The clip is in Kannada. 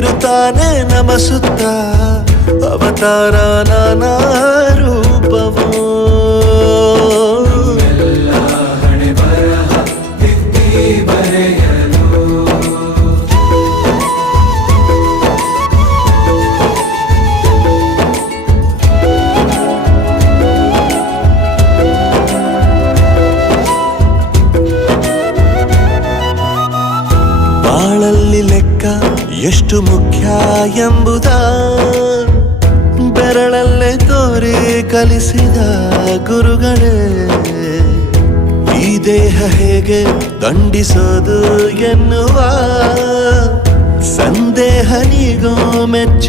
ಇರುತ್ತಾನೆ ನಮಸುತ್ತ ಅವತಾರ ನಾನಾ ರೂಪವೋ. ಬಾಳಲ್ಲಿ ಲೆಕ್ಕ ಎಷ್ಟು ಮುಖ್ಯ ಎಂಬುದ ಬೆರಳಲ್ಲೇ ತೋರಿ ಕಲಿಸಿದ ಗುರುಗಳೇ. ಈ ದೇಹ ಹೇಗೆ ದಂಡಿಸೋದು ಎನ್ನುವ ಸಂದೇಹ ನೀಗೋ ಮೆಚ್ಚು